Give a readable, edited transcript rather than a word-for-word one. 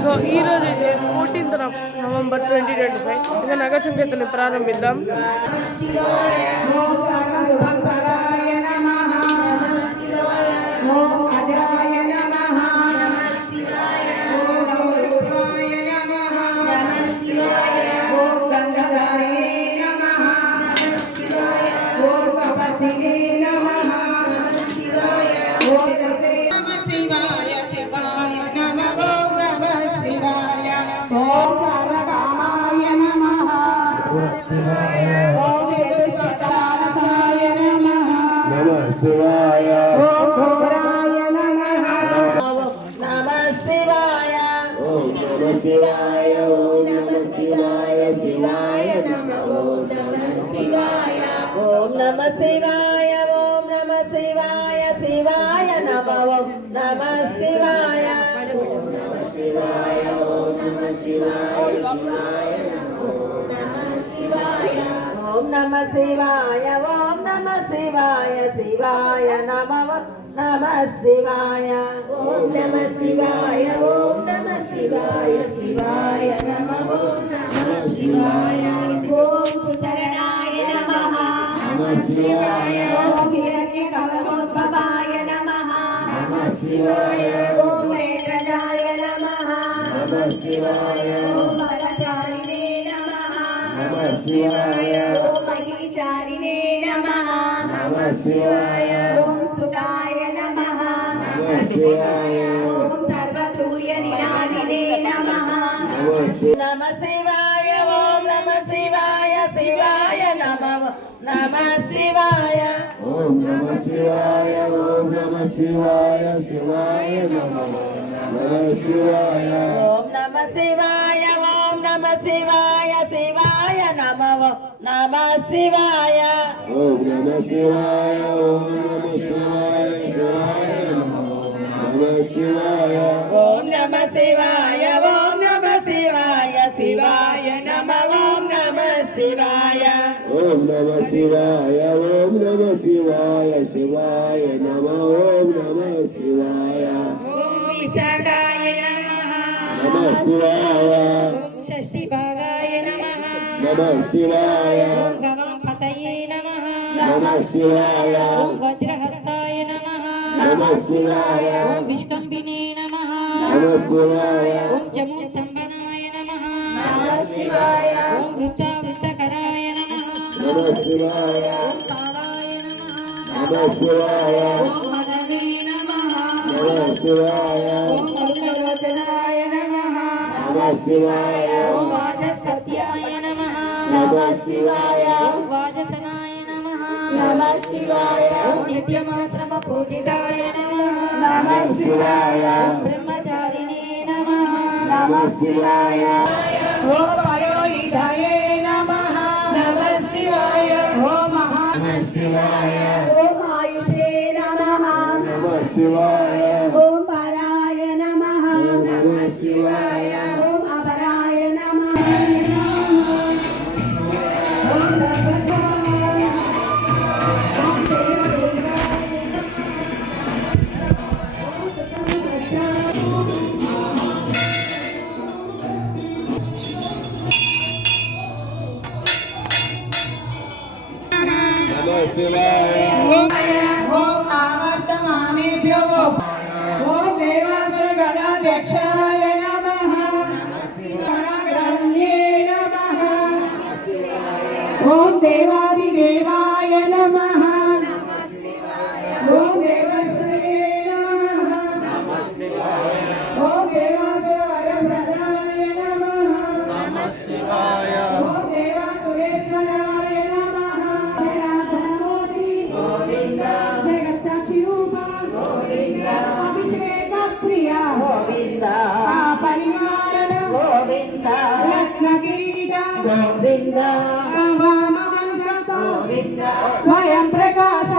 So ఈరోజు అయితే 14th November 2025 ఇంకా నగర సంకీర్తన ప్రారంభిద్దాం. वज्रहस्ताय नमः विष्कम्बिने नमः ओम जम्बूस्तंभनाय नमः ओम वृत्तावृत्तकराय नमः ओम ताराय नमः ओम मदवे नमः ओम मधुकरोचनाय नमः ओम वाचस्पत्याय नमः ओम वाजसनाय नमः ओम नित्यमाश्रम पूजिताय नमः ओम ब्रह्मचारिणे नमः ओम परोहिताय नमः ओम ओम आयुषे नमः ओम पराय नमः ओम अपराय नमः ओम आवर्तमानेभ्यो ओम देवासुर गणाध्यक्षाय नमः गणग्रहण्ये नमः ओम देवादिदेवाय नमः ओम देवर्षये नमः ओम देवासुर वरप्रदाय नमः ओम देवासुरेश्वराय नमः जगत्साक्षी रूपा अभिषेक प्रिया परिवारण रत्नकिरीट स्वयं प्रकाश